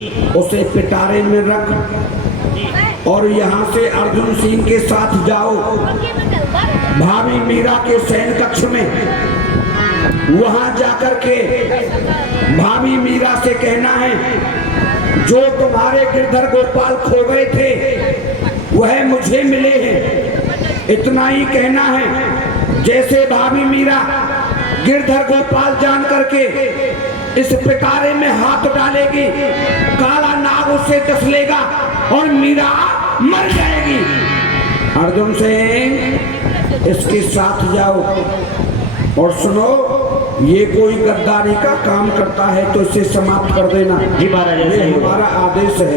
उसे पिटारे में रख और यहाँ से अर्जुन सिंह के साथ जाओ भाभी मीरा के शयन कक्ष में। वहां जाकर के भाभी मीरा से कहना है, जो तुम्हारे गिरधर गोपाल खो गए थे वह मुझे मिले हैं। इतना ही कहना है। जैसे भाभी मीरा गिरधर गोपाल जान करके इस पिटारे में हाथ डालेगी, काला नाग उसे डस लेगा और मीरा मर जाएगी। अर्जुन सिंह इसके साथ जाओ और सुनो, ये कोई गद्दारी का काम करता है तो इसे समाप्त कर देना। जी महाराज, ये हमारा आदेश है।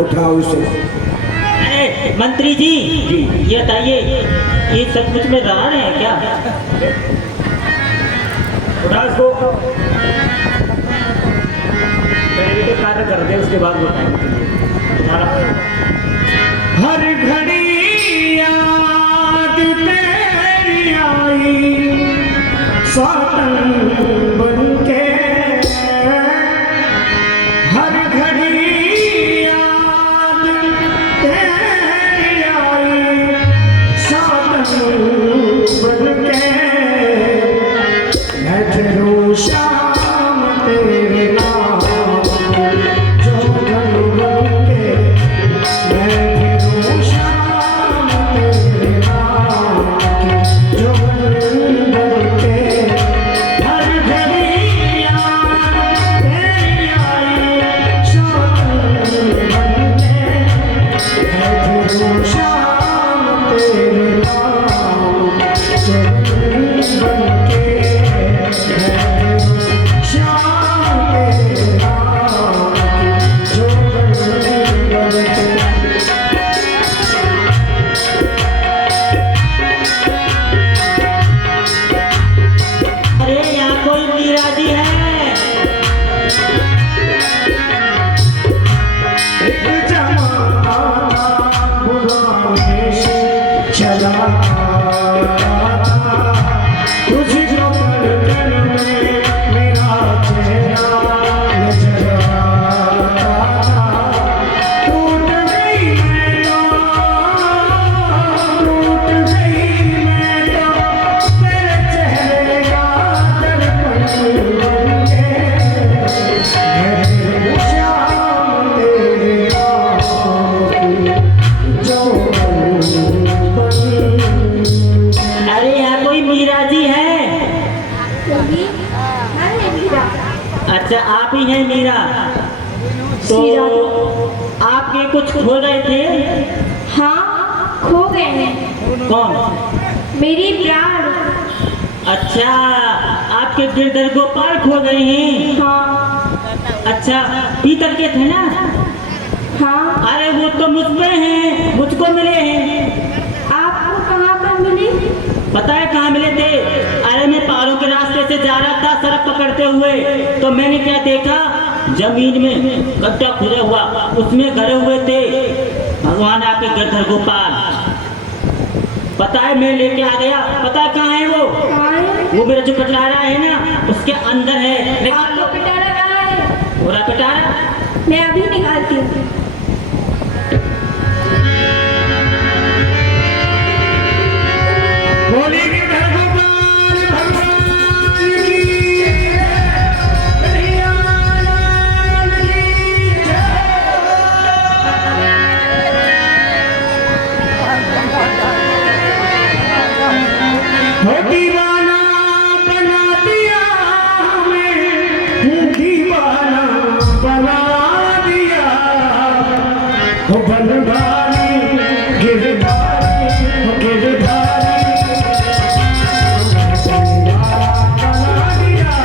उठाओ इसे। अरे मंत्री जी, ये बताइए, ये सचमुच में रावण है क्या? उठा इसको, पहले तो कार्य कर दे, उसके बाद बताएंगे। हर घड़ी याद तेरी आई सातन बनके, हर घड़ी याद तेरी आई सातन बनके, मैं ठहरूं शाम तेरे नाम जो घन बनके, मैं ठहरूं शाम तेरे नाम जो घन बनके, हर घड़ी याद तेरी आई सातन बनके, मैं ठहरूं शाम तेरे नाम जो घन बनके, अच्छा आप ही हैं मीरा? तो आपके कुछ खो गए थे? हाँ, खो गए हैं। कौन? मेरी प्राण। अच्छा, आपके गिरधर गोपाल खो गए हैं? हाँ। अच्छा, पीतल के थे ना? हाँ। अरे वो तो मुझ में हैं, मुझको मिले हैं। आपको कहाँ पर मिले? पता है कहाँ मिले थे? अरे मैं पहाड़ों के रास्ते से जा रहा था सड़क पकड़ते हुए, तो मैंने क्या देखा, जमीन में गड्ढा खुदा हुआ, उसमें गड़े हुए थे भगवान आपके गिरधर गोपाल। पता है मैं लेके आ गया। पता है कहाँ है वो? वो मेरा जो पिटारा है ना, उसके अंदर है। आपका पिटारा कहाँ है? पूरा पिटारा मैं अभी निकालती हूँ। दीवाना बना दिया हमें, दीवाना बना दिया, बनवारी गिरधारी गिरधारी बना दिया,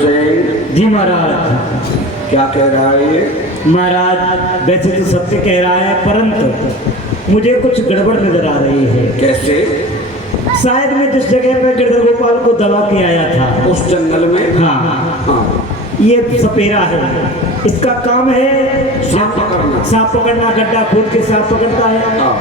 सिंह जी महाराज। क्या कह रहा है ये? महाराज वैसे तो सत्य कह रहा है, परंतु मुझे कुछ गड़बड़ नजर आ रही है। कैसे? शायद मैं जिस जगह पे गिरधर गोपाल को दबा के आया था, उस जंगल में? हाँ, हाँ। ये सपेरा है, इसका काम है सांप पकड़ना। सांप पकड़ना, गड्ढा खोद के सांप पकड़ता है। हाँ।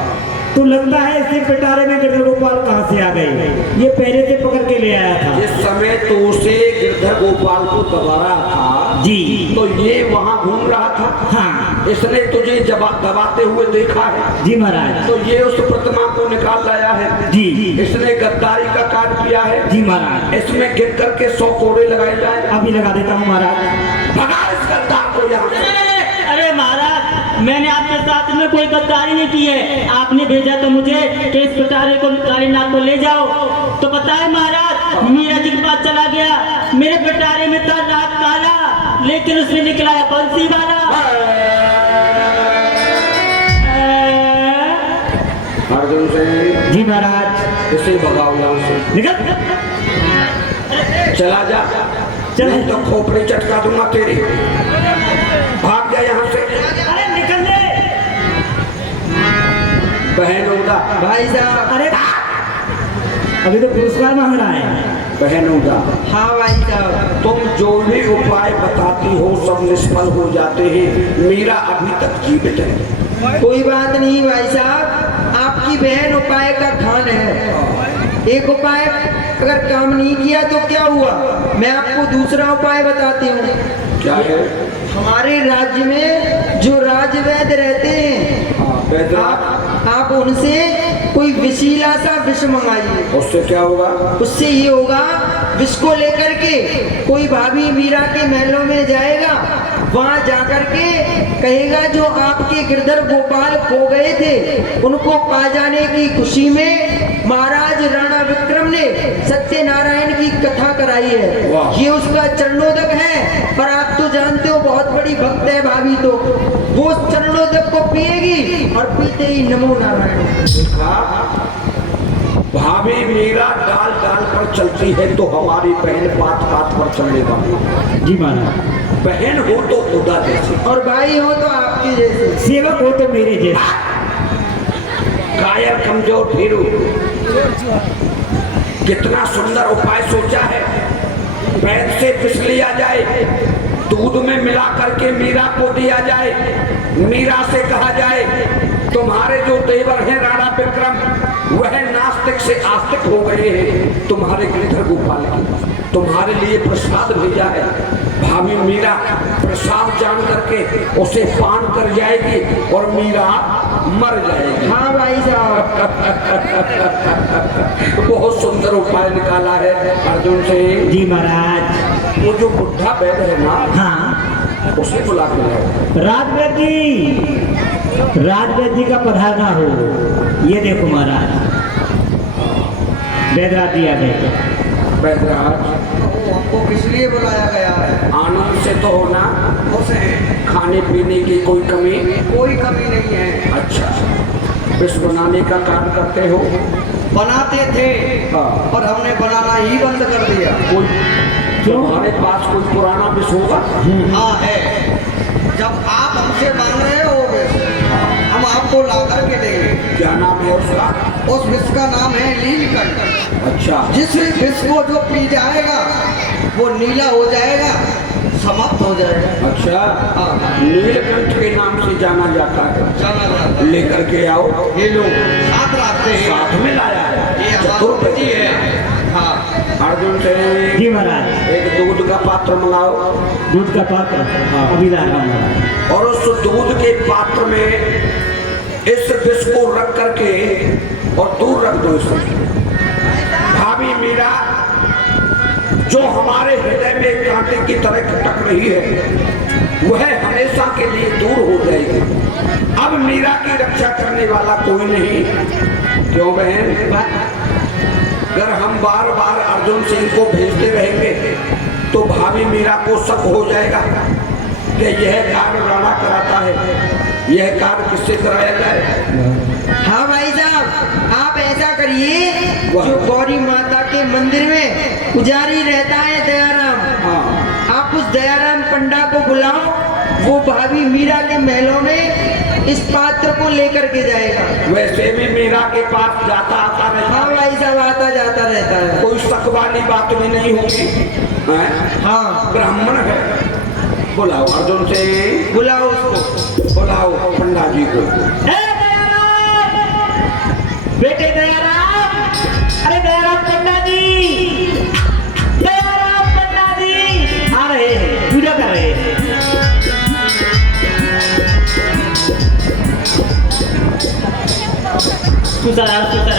तो लगता है इसके पिटारे में गिरधर गोपाल कहाँ से आ गए, ये पहले से पकड़ के ले आया था। जिस समय तो उसे गिरधर गोपाल को दबा रहा था जी, तो ये वहाँ घूम रहा था। हाँ इसने तुझे दबाते हुए देखा है। जी महाराज। तो ये उस प्रतिमा को निकाल लाया है। जी। इसने गद्दारी का कार्य किया है। जी महाराज। इसमें गिर करके 100 कोड़े लगाए जाए। अभी लगा देता हूँ महाराज। भगा इस गद्दार को यहाँ से। अरे महाराज, मैंने आपके साथ में कोई गद्दारी नहीं की है। आपने भेजा तो मुझे कि इस पिटारे को कालीनाथ को ले जाओ, तो पता है महाराज, मीरा जी के पास चला गया। मेरे पिटारे में था रात काला, लेकिन उसमें निकला है बंसी वाला। अर्जुन सिंह जी महाराज। इसे भगाओ यहाँ से। निकल, चला जा। चल। नहीं तो खोपड़ी चटका दूंगा तेरी। भाग जा यहाँ से। अरे निकल ले। बहन उदा। भाई साहब। अरे अभी तो पुरस्कार मांग रहा है। बहन उदा, हाँ भाई साहब। तुम जो भी उपाय बताती हो सब निष्फल हो जाते हैं। मीरा अभी तक जीवित है। कोई बात नहीं भाई साहब, आपकी बहन उपाय का खान है। एक उपाय अगर काम नहीं किया तो क्या हुआ, मैं आपको दूसरा उपाय बताती हूँ। क्या है? हमारे राज्य में जो राजवैद्य रहते हैं, हाँ, वैद्य। आप उनसे कोई विशीला सा विष मंगाइए। उससे क्या होगा? उससे ये होगा, विष को लेकर के कोई भाभी मीरा के महलों में जाएगा, वहां जाकर के कहेगा जो आपके गिरधर गोपाल खो गए थे उनको पा जाने की खुशी में महाराज राणा विक्रम ने सत्यनारायण की कथा कराई है। ये उसका चरणोदक है, पर आप तो जानते हो बहुत बड़ी भक्त है भाभी, तो वो चरणोदक को पिएगी और पीते ही नमो नारायण। देखा, भाभी मीरा डाल डाल पर चलती है तो हमारी बहन पात पात पर चलने वाली। जी महाराज। बहन हो तो खुदा जैसी और भाई हो तो आपके जैसे, सेवक हो तो मेरे जैसे। कायर कमजोर फिरू। कितना सुंदर उपाय सोचा है। पैर से पिस लिया जाए, दूध में मिला करके मीरा को दिया जाए। मीरा से कहा जाए तुम्हारे जो देवर हैं राणा विक्रम, वह नास्तिक से आस्तिक हो गए हैं। तुम्हारे गिरधर गोपाल की तुम्हारे लिए प्रसाद भेजा है। भाभी मीरा प्रसाद जान करके उसे पान कर जाएगी और मीरा मर जाएगी। हाँ भाई साहब। बहुत सुंदर उपाय निकाला है अर्जुन से। जी महाराज। वो जो बुढ़ा बैद है ना, हाँ, उसे बुला के लाओ। राजवैद जी, राजवैद जी का पधारना हो। ये देखो महाराज, वैदराज जी आ गए। बैदराज, हमको किस लिए बुलाया गया है? आनंद से तो होना। उसे खाने पीने की कोई कमी? कोई कमी नहीं है। अच्छा, विष बनाने का काम करते हो? बनाते थे, हाँ। पर हमने बनाना ही बंद कर दिया। कोई क्यों? तुम्हारे पास कोई पुराना विष होगा? हाँ है। जब आप हमसे मांग रहे हो विष, हम आपको ला करके देंगे। क्या नाम है उसका? उस विष का नाम है नीलकंठ। अच्छा, जिस विष को जो पी जाएगा वो नीला हो जाएगा, समाप्त हो जाएगा। अच्छा। हाँ। नीलकंठ के नाम से जाना जाता है। जाना जाता है। लेकर के आओ। ये लोग साथ रखते हैं। साथ में लाया है। ये चतुर्पति हमारी है। हाँ। अर्जुन से जी महाराज। एक दूध का पात्र मंगाओ। दूध का पात्र? हाँ। अभी ला रहा हूँ। और उस दूध के पात्र में इस विष को रख करके और दूर रख दो इसे। भाभी मीरा जो हमारे हृदय में कांटे की तरह खटक रही है, वह हमेशा के लिए दूर हो जाएगी। अब मीरा की रक्षा करने वाला कोई नहीं। क्यों बहन? अगर हम बार बार अर्जुन सिंह को भेजते रहेंगे तो भाभी मीरा को शक हो जाएगा कि यह कार्य राणा कराता है। यह कार्य किससे कराया जाए? हाँ भाई साहब, आप ऐसा करिए, जो गौरी माता के मंदिर में पुजारी रहता है दयाराम, हाँ, दयाराम पंडा को बुलाओ, वो भाभी मीरा के महलों में इस पात्र को लेकर के जाएगा। वैसे भी मीरा के पास जाता आता रहता हाँ है, भाई साहब आता जाता रहता है। कोई शक वाली बात भी नहीं होगी। हैं? हाँ ब्राह्मण है, बुलाओ अर्जुन से, बुलाओ उसको। बुलाओ पंडा जी को। बेटे दयाराम, अरे दयाराम पंडा जी, दयाराम पंडा जी आ रहे हैं, पूजा कर रहे हैं। सुसरा सुसरा